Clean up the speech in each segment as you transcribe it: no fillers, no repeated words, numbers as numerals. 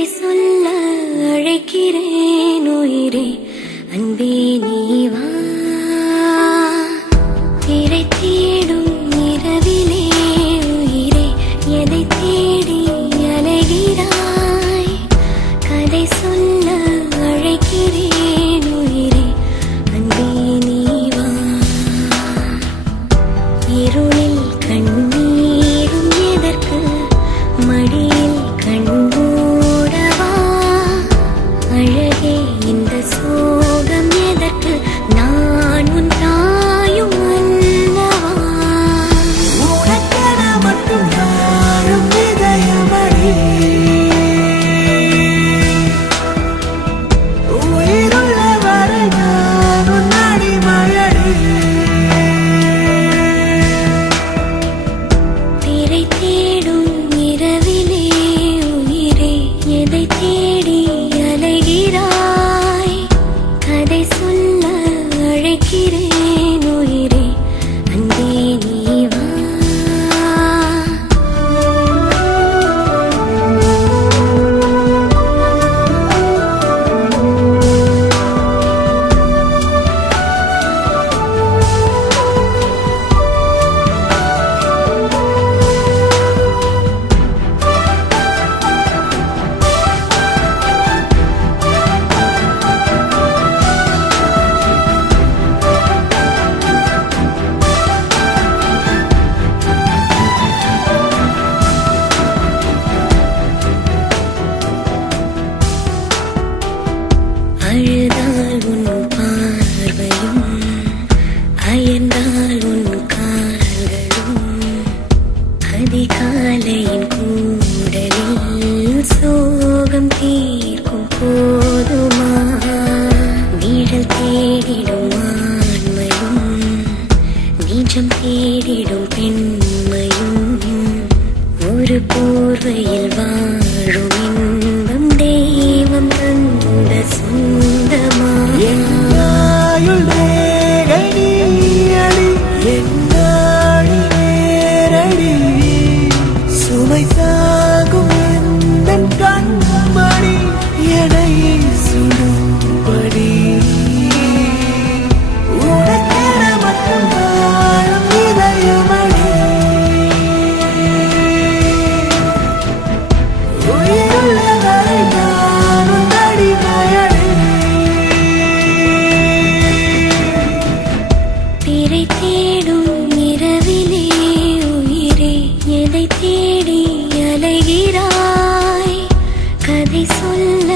கதை சொல்ல அழைக்கிறேன் உயிரே அன்பே நீ வா திரை தேடும் இரவிலே உயிரே எதை தேடி அலைகிறாய் கதை சொல்ல அழைக்கிறேன் உயிரே அன்பே நீ வா இருளில் கண்ணீரும் எதற்கு மடியில் கண்மூடவா அழகே இந்த சோகம் எதற்கு நான் உன் தாயும் அல்லவா உனக்கென மட்டும் வாழும் இதயமடி உயிருள்ள வரை நான் உன் அடிமையடி திரை தேடும் இரவிலே உயிரே எதை தேடி அலைகிறாய் கதை சொல்ல அழைக்கிறேன் உயிரே அன்பே நீ வா அழுதால் உன் பார்வையும் அயர்ந்தால் உன் கால்களும் அதிகாலையின் கூடலில் சோகம் தீர்க்கும் போதுமா நிழல் தேடிடும் ஆண்மையும் நிஜம் தேடிடும் பெண்மையும் ஒரு போர்வையில் வாழும் இன்பம் தெய்வம் தந்த சொந்தமா என்னாயுள் வேகடி அடி என்னாடி நேரடி சுமை தாங்கும் எந்தன் கண்மணி எனை சுடும்படி உனக்கென மட்டும் வாழும் இதயமடி உயிருள்ள வரை நான் உன் அடிமையடி திரை தேடும் இரவிலே உயிரே எதை தேடி அலைகிறாய் கதை சொல்ல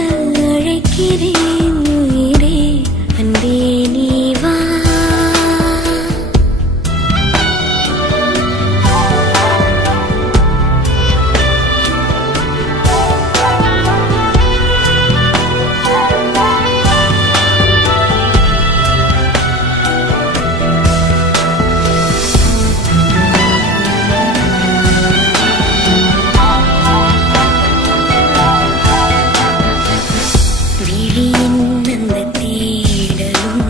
அழைக்கிறேன் உயிரே அன்பே நீ வா விழியின் அந்த தேடலும்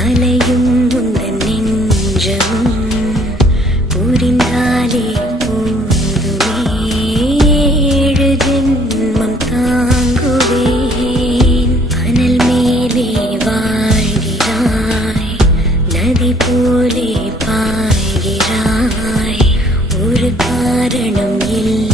அலையும் உந்தன் நெஞ்சமும் புரிந்தாலே போதுமே ஏழு ஜென்மம் தாங்குவேன் அனல் மேலே வாழ்கிறாய் நதி போலே பாய்கிறாய் ஒரு காரணம் இல்லை